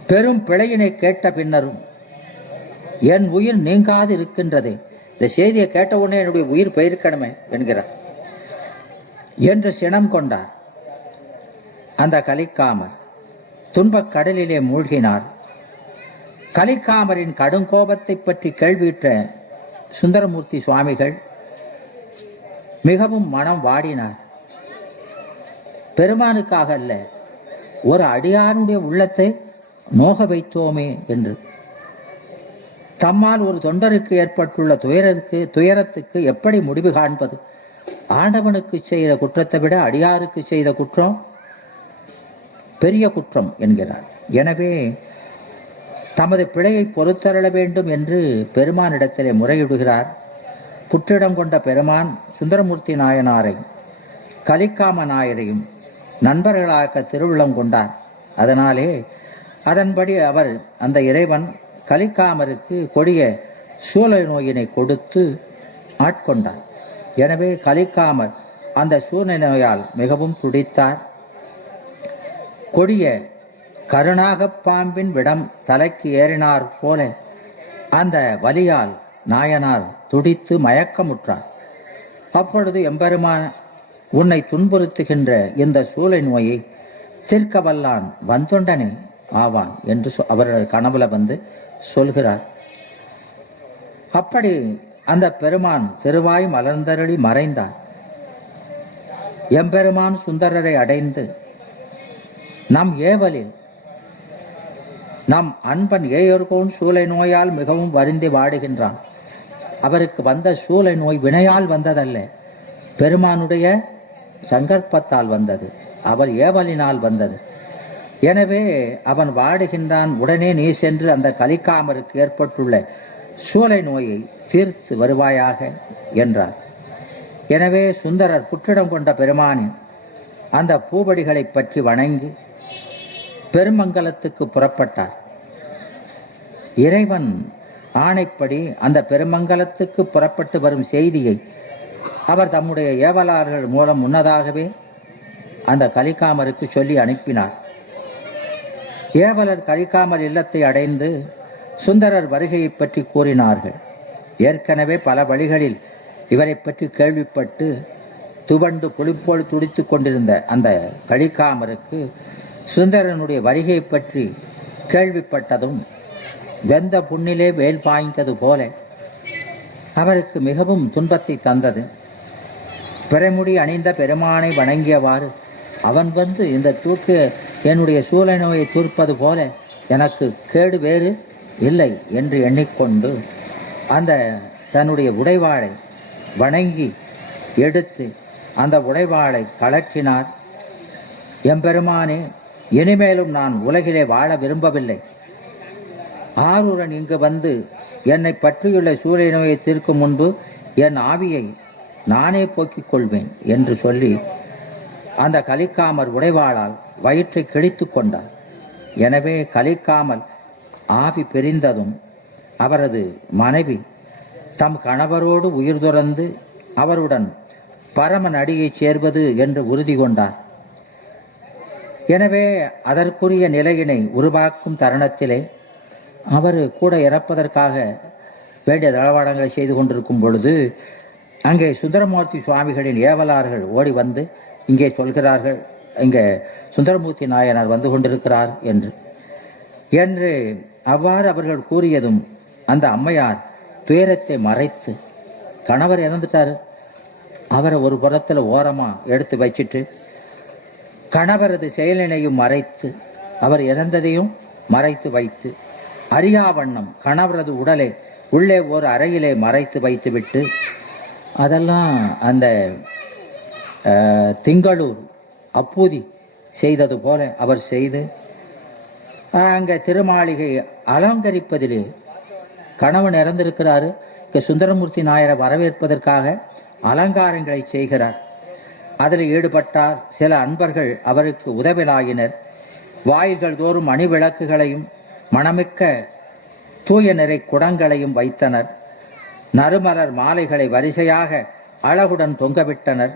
பெரும் பிழையினை கேட்ட பின்னரும் என் உயிர் நீங்காது இருக்கின்றதே, இந்த செய்தியை கேட்ட உடனே என்னுடைய உயிர் போயிருக்கணுமே என்கிறார் என்று சினம் கொண்டார். அந்த கலிக்காமர் துன்பக் கடலிலே மூழ்கினார். கலிக்காமரின் கடுங்கோபத்தை பற்றி கேள்வியிட்ட சுந்தரமூர்த்தி சுவாமிகள் மிகவும் மனம் வாடினார். பெருமானுக்காக அல்ல, ஒரு அடியாருடைய உள்ளத்தை நோக வைத்தோமே என்று. தம்மால் ஒரு தொண்டருக்கு ஏற்பட்டுள்ள துயரத்துக்கு எப்படி முடிவு காண்பது? ஆண்டவனுக்கு செய்த குற்றத்தை விட அடியாருக்கு செய்த குற்றம் பெரிய குற்றம் என்கிறார். எனவே தமது பிழையை பொறுத்தருள வேண்டும் என்று பெருமானிடத்திலே முறையிடுகிறார். புற்றிடம் கொண்ட பெருமான் சுந்தரமூர்த்தி நாயனாரை கலிக்காம நாயரையும் நண்பர்களாக திருவுள்ளம் கொண்டார். அதன்படி அவர் அந்த இறைவன் கலிக்காமருக்கு கொடிய சூளை நோயினை கொடுத்து ஆட்கொண்டார். எனவே கலிக்காமர் அந்த சூளை நோயால் மிகவும் துடித்தார். கொடிய கருணாகப் பாம்பின் விடம் தலைக்கு ஏறினார் போல அந்த வலியால் நாயனார் துடித்து மயக்கமுற்றார். அப்பொழுது எம்பெருமான், உன்னை துன்புறுத்துகின்ற இந்த சூளை நோயை தீர்க்க வல்லான் வந்தொண்டனே ஆவான் என்று அவருடைய கனவுல வந்து சொல்கிறார். அப்படி அந்த பெருமான் திருவாய் மலர்ந்தருளி மறைந்தார். எம்பெருமான் சுந்தரரை அடைந்து நம் ஏவலில் நம் அன்பன் ஏயர்கோன் சூளை நோயால் மிகவும் வருந்தி வாடுகின்றான். அவருக்கு வந்த சூளை நோய் வினையால் வந்ததல்ல, பெருமானுடைய சங்கற்பத்தால் வந்தது, அவர் ஏவலினால் வந்தது. எனவே அவன் வாடுகின்றான். உடனே நீ சென்று அந்த கலிக்காமருக்கு ஏற்பட்டுள்ள சூளை நோயை தீர்த்து வருவாயாக என்றார். எனவே சுந்தரர் புற்றிடம் கொண்ட பெருமானின் அந்த பூபடிகளை பற்றி வணங்கி பெருமங்கலத்துக்கு புறப்பட்டார். இறைவன் ஆணைப்படி அந்த பெருமங்கலத்துக்கு புறப்பட்டு வரும் செய்தியை அவர் தம்முடைய ஏவலாளர்கள் மூலம் முன்னதாகவே அந்த கலிக்காமருக்கு சொல்லி அனுப்பினார். ஏவலர் கலிக்காமர் இல்லத்தை அடைந்து சுந்தரர் வருகையை பற்றி கூறினார்கள். ஏற்கனவே பல வழிகளில் இவரை பற்றி கேள்விப்பட்டு துவண்டு புலிப்போல் துடித்துக் கொண்டிருந்த அந்த கலிக்காமருக்கு சுந்தரனுடைய வருகையை பற்றி கேள்விப்பட்டதும் வெந்த புண்ணிலே வேல் பாய்ந்தது போல அவருக்கு மிகவும் துன்பத்தை தந்தது. பிறைமுடி அணிந்த பெருமானை வணங்கியவாறு அவன் வந்து இந்த என்னுடைய சூளை நோயை தூர்ப்பது போல எனக்கு கேடு வேறு இல்லை என்று எண்ணிக்கொண்டு அந்த தன்னுடைய உடைவாளை வணங்கி எடுத்து அந்த உடைவாளை கலற்றினார். எம்பெருமானே, இனிமேலும் நான் உலகிலே வாழ விரும்பவில்லை. ஆரூரன் இங்கு வந்து என்னை பற்றியுள்ள சூளை நோயை தீர்க்கும் முன்பு என் ஆவியை நானே போக்கிக் கொள்வேன் என்று சொல்லி அந்த கலிக்காமர் உடைவாளால் வயிற்றை கிழித்து கொண்டார். எனவே கலிக்காமல் ஆவி பிரிந்ததும் அவரது மனைவி தம் கணவரோடு உயிர் துறந்து அவருடன் பரம நடிகைச் சேர்வது என்று உறுதி கொண்டார். எனவே அதற்குரிய நிலையினை உருவாக்கும் தருணத்திலே அவர் கூட இறப்பதற்காக வேண்டிய தளவாடங்களை செய்து கொண்டிருக்கும் பொழுது அங்கே சுந்தரமூர்த்தி சுவாமிகளின் ஏவலார்கள் ஓடி வந்து இங்கே சொல்கிறார்கள், இங்கே சுந்தரமூர்த்தி நாயனார் வந்து கொண்டிருக்கிறார் என்று அவ்வாறு அவர்கள் கூறியதும் அந்த அம்மையார் துயரத்தை மறைத்து, கணவர் இறந்துட்டாரு, அவரை ஒரு புறத்தில் ஓரமா எடுத்து வச்சிட்டு கணவரது செயலினையும் மறைத்து, அவர் இறந்ததையும் மறைத்து வைத்து, அறியாவண்ணம் கணவரது உடலை உள்ளே ஒரு அறையிலே மறைத்து வைத்து விட்டு, அதெல்லாம் அந்த திங்களூர் அப்பூதி செய்தது போல அவர் செய்து, அங்கே திருமாளிகை அலங்கரிப்பதிலே கணவன் இறந்திருக்கிறாரு, சுந்தரமூர்த்தி நாயரை வரவேற்பதற்காக அலங்காரங்களை செய்கிறார். அதில் ஈடுபட்டார். சில அன்பர்கள் அவருக்கு உதவிலாயினர். வாயில்கள் தோறும் மணி விளக்குகளையும் மணமிக்க தூய நிறை குடங்களையும் வைத்தனர். நறுமலர் மாலைகளை வரிசையாக அழகுடன் தொங்கவிட்டனர்.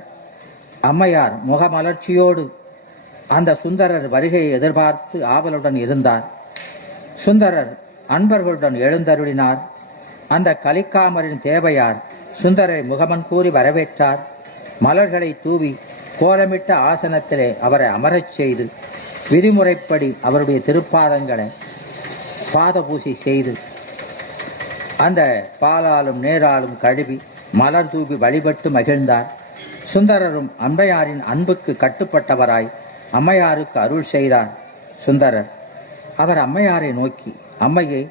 அம்மையார் முகமலர்ச்சியோடு அந்த சுந்தரர் வருகையை எதிர்பார்த்து ஆவலுடன் இருந்தார். சுந்தரர் அன்பர்களுடன் எழுந்தருளினார். அந்த கலிக்காமரின் தேவையார் சுந்தரரை முகமன் கூறி வரவேற்றார். மலர்களை தூவி கோலமிட்ட ஆசனத்திலே அவரை அமரச் செய்து, விதிமுறைப்படி அவருடைய திருப்பாதங்களை பாதபூசி செய்து, அந்த பாலாலும் நேராலும் கழுவி மலர் தூவி வழிபட்டு மகிழ்ந்தார். சுந்தரரும் அம்மையாரின் அன்புக்கு கட்டுப்பட்டவராய் அம்மையாருக்கு அருள் செய்தார். சுந்தரர் அவர் அம்மையாரை நோக்கி, அம்மையே,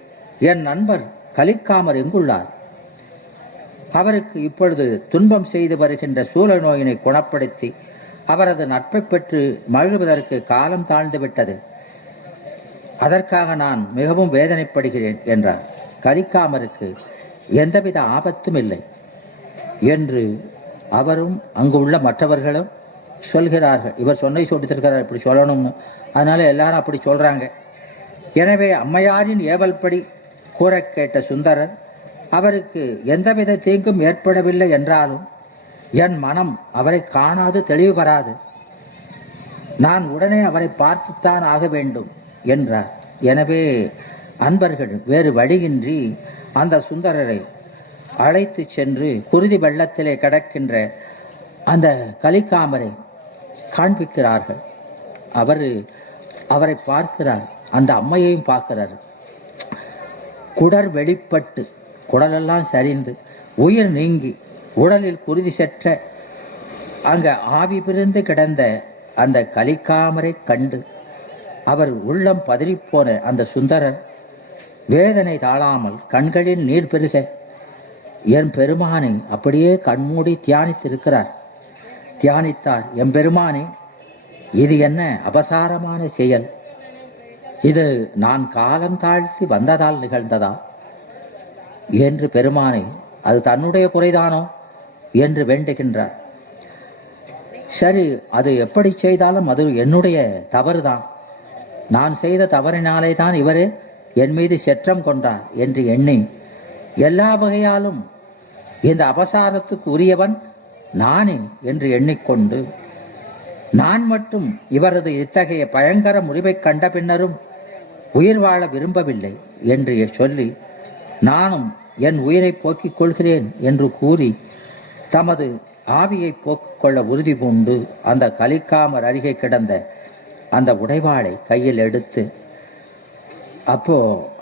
என் நண்பர் கலிக்காமர் எங்குள்ளார்? அவருக்கு இப்பொழுது துன்பம் செய்து வருகின்ற சூழ நோயினை குணப்படுத்தி அவரது நட்பை பெற்று மகிழ்வதற்கு காலம் தாழ்ந்து விட்டது. அதற்காக நான் மிகவும் வேதனைப்படுகிறேன் என்றார். கலிக்காமருக்கு எந்தவித ஆபத்தும் இல்லை என்று அவரும் அங்கு உள்ள மற்றவர்களும் சொல்கிறார்கள். இவர் சொன்னை சொல்லித்திருக்கிறார் இப்படி சொல்லணும்னு, அதனால எல்லாரும் அப்படி சொல்றாங்க. எனவே அம்மையாரின் ஏவல்படி கூற கேட்ட சுந்தரர், அவருக்கு எந்தவித தீங்கும் ஏற்படவில்லை என்றாலும் என் மனம் அவரை காணாது தெளிவு பெறாது. நான் உடனே அவரை பார்த்துத்தான் ஆக வேண்டும் என்றார். எனவே அன்பர்கள் வேறு வழியின்றி அந்த சுந்தரரை அழைத்து சென்று குருதி வெள்ளத்திலே கிடக்கின்ற அந்த கலிக்காமரை காண்பிக்கிறார்கள். அவரை பார்க்கிறார், அந்த அம்மையையும் பார்க்கிறார். குடர் வெளிப்பட்டு குடலெல்லாம் சரிந்து உயிர் நீங்கி உடலில் குருதி செற்ற அங்க ஆவி பிரிந்து கிடந்த அந்த கலிக்காமரை கண்டு அவர் உள்ளம் பதறிப்போன அந்த சுந்தரர் வேதனை தாழாமல் கண்களில் நீர் பெருக என் பெருமானை அப்படியே கண்மூடி தியானித்தார். என் பெருமானே, இது என்ன அபசாரமான செயல்? இது நான் காலம் தாழ்த்தி வந்ததால் நிகழ்ந்ததா என்று பெருமானை, அது தன்னுடைய குறைதானோ என்று வேண்டுகின்றார். சரி, அது எப்படி செய்தாலும் அது என்னுடைய தவறுதான். நான் செய்த தவறினாலே தான் இவரே என் மீது செற்றம் கொண்டார் என்று எண்ணி எல்லா வகையாலும் இந்த அபசாரத்துக்கு உரியவன் நானே என்று எண்ணிக்கொண்டு, நான் மட்டும் இவரது இத்தகைய பயங்கர முடிவை கண்ட பின்னரும் உயிர் வாழ விரும்பவில்லை என்று சொல்லி, நானும் என் உயிரை போக்கிக் கொள்கிறேன் என்று கூறி தமது ஆவியை போக்கிக் கொள்ள உறுதி பூண்டு அந்த கலிக்காமர் அருகே கிடந்த அந்த உடைவாளை கையில் எடுத்து, அப்போ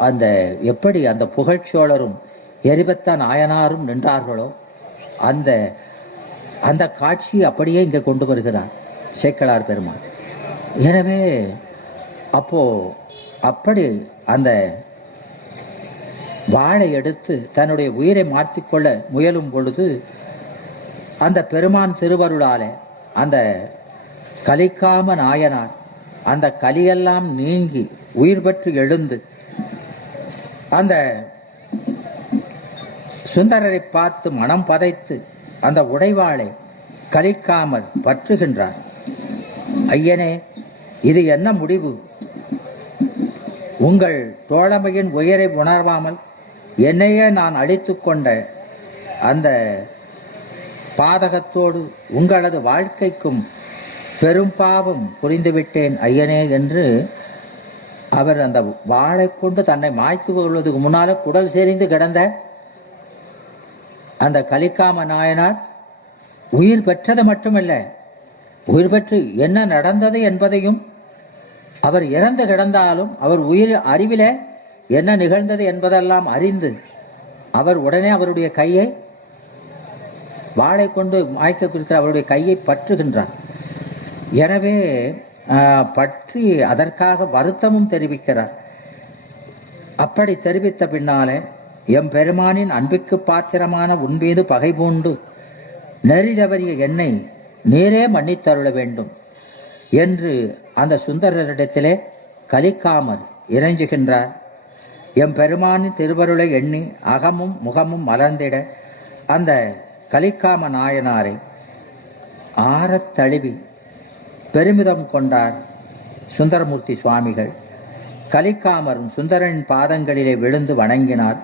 அந்த எப்படி அந்த புகழ்ச்சோழரும் எரிபத்த நாயனாரும் நின்றார்களோ அந்த அந்த காட்சி அப்படியே இங்கே கொண்டு வருகிறார் சேக்கலார் பெருமாள். எனவே அப்போ அப்படி அந்த வாளை எடுத்து தன்னுடைய உயிரை மாற்றிக்கொள்ள முயலும் பொழுது அந்த பெருமான் திருவருளால அந்த கலிக்காம நாயனார் அந்த கலியெல்லாம் நீங்கி உயிர் பெற்று எழுந்து அந்த சுந்தரரை பார்த்து மனம் பதைத்து அந்த உடைவாளை கலிக்காமர் பற்றுகின்றார். ஐயனே, இது என்ன முடிவு? உங்கள் தோழமையின் உயிரை உணர்வாமல் என்னையே நான் அழித்து கொண்ட அந்த பாதகத்தோடு உங்களது வாழ்க்கைக்கும் பெரும் பாவம் புரிந்துவிட்டேன் ஐயனே என்று அவர் அந்த வாளை கொண்டு தன்னை மாய்த்து கொள்வதற்கு முன்னால குடல் செறிந்து கிடந்த அந்த கலிக்காம நாயனார் உயிர் பெற்றது மட்டுமல்ல, உயிர் பெற்று என்ன நடந்தது என்பதையும், அவர் இறந்து கிடந்தாலும் அவர் உயிர் அறிவில என்ன நிகழ்ந்தது என்பதெல்லாம் அறிந்து அவர் உடனே அவருடைய கையை வாளை கொண்டு மாய்க்க குறிக்கிற அவருடைய கையை பற்றுகின்றார். எனவே பற்றி அதற்காக வருத்தமும் தெரிவிக்கிறார். அப்படி தெரிவித்த பின்னாலே எம் பெருமானின் அன்பிற்கு பாத்திரமான உன்மீது பகை பூண்டு நெறி தவறிய என்னை நீரே மன்னித்தருள வேண்டும் என்று அந்த சுந்தரரிடத்திலே கலிக்காமர் இறைஞ்சுகின்றார். எம் பெருமானின் திருவருளை எண்ணி அகமும் முகமும் மலர்ந்திட அந்த கலிக்காம நாயனாரை ஆறத் தழுவி பெருமிதம் கொண்டார் சுந்தரமூர்த்தி சுவாமிகள். கலிக்காமரும் சுந்தரனின் பாதங்களிலே விழுந்து வணங்கினார்.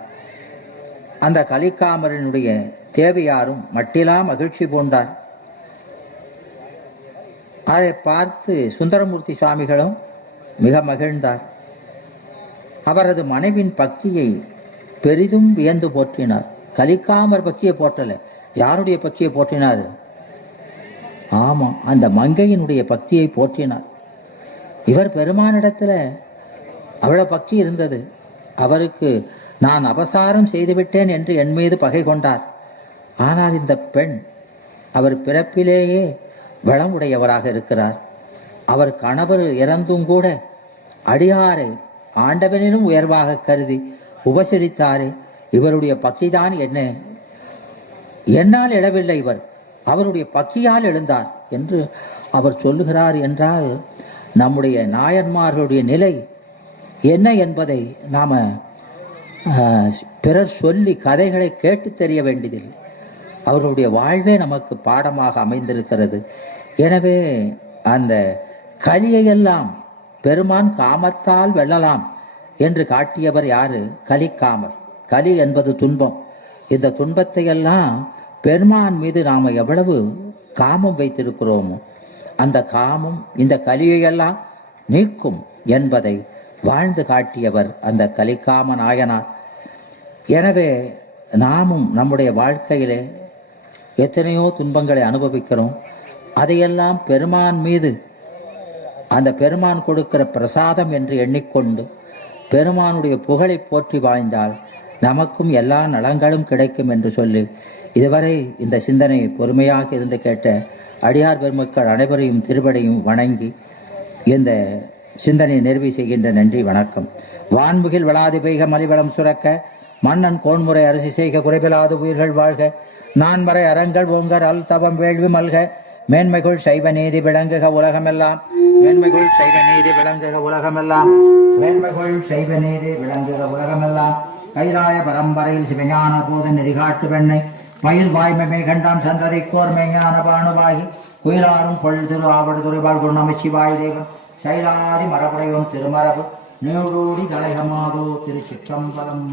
அந்த கலிக்காமரனுடைய தேவையாரும் மட்டிலா மகிழ்ச்சி பூண்டார். அதை பார்த்து சுந்தரமூர்த்தி சுவாமிகளும் மிக மகிழ்ந்தார். அவரது மனைவின் பக்தியை பெரிதும் வியந்து போற்றினார். கலிக்காமர் பக்தியை போற்றல, யாருடைய பக்தியை போற்றினார்? ஆமா, அந்த மங்கையினுடைய பக்தியை போற்றினார். இவர் பெருமானிடத்துல அவ்வளவு பக்தி இருந்தது. அவருக்கு நான் அபசாரம் செய்துவிட்டேன் என்று என் மீது பகை கொண்டார். ஆனால் இந்த பெண் அவர் பிறப்பிலேயே வளம் உடையவராக இருக்கிறார். அவர் கணவர் இறந்தும் கூட அடியாரை ஆண்டவனிலும் உயர்வாக கருதி உபசரித்தாரே. இவருடைய பக்திதான் என்ன, என்னால் எழவில்லை, இவர் அவருடைய பக்தியால் எழுந்தார் என்று அவர் சொல்லுகிறார் என்றால் நம்முடைய நாயன்மார்களுடைய நிலை என்ன என்பதை நாம பிறர் சொல்லி கதைகளை கேட்டு தெரிய வேண்டியதில்லை. அவர்களுடைய வாழ்வே நமக்கு பாடமாக அமைந்திருக்கிறது. எனவே அந்த கலியையெல்லாம் பெருமான் காமத்தால் வெல்லலாம் என்று காட்டியவர் யாரு? கலிக்காமர். கலி என்பது துன்பம். இந்த துன்பத்தை எல்லாம் பெருமான் மீது நாம எவ்வளவு காமம் வைத்திருக்கிறோமோ அந்த காமம் இந்த கலியையெல்லாம் நீக்கும் என்பதை வாழ்ந்து காட்டியவர் அந்த கலிக்காம நாயனார். எனவே நாமும் நம்முடைய வாழ்க்கையிலே எத்தனையோ துன்பங்களை அனுபவிக்கிறோம். அதையெல்லாம் பெருமான் மீது அந்த பெருமான் கொடுக்கிற பிரசாதம் என்று எண்ணிக்கொண்டு பெருமானுடைய புகழை போற்றி வாழ்ந்தால் நமக்கும் எல்லா நலங்களும் கிடைக்கும் என்று சொல்லி இதுவரை இந்த சிந்தனை பொறுமையாக இருந்து கேட்ட அடியார் பெருமக்கள் அனைவரையும் திருவடையும் வணங்கி இந்த சிந்தனை நிறைவு செய்கின்ற நன்றி வணக்கம். வான்முகில் வளாது பெய்க மலிவளம் சுரக்க மன்னன் கோன்முறை அரசி செய்க குறைபிலாது உயிர்கள் வாழ்க நான்மறை அறங்கள் ஓங்கர் அல் தவம் வேள்வி மல்க மேன்மைகள் சைவ நீதி விளங்குக உலகமெல்லாம் மேன்மைகள் சைவ நீதி விளங்குக உலகமெல்லாம் மேன்மைகள் சைவ நீதி விளங்குக உலகமெல்லாம் கைலாய பரம்பரையில் சிவஞான போத நெறிகாட்டு வெண்ணை மயில் வாய்மை கண்டான் சந்ததி கோர் மெய்ஞான பாணுவாகி குயிலாரும் பொல் திரு ஆவடு துறைபால் குரு நமச்சிவாய் தேவன் சைலாரி மரபுடையோன் திருமரபு நீடூடி தலைகமாதோ திருச்சிற்றம்பலம்.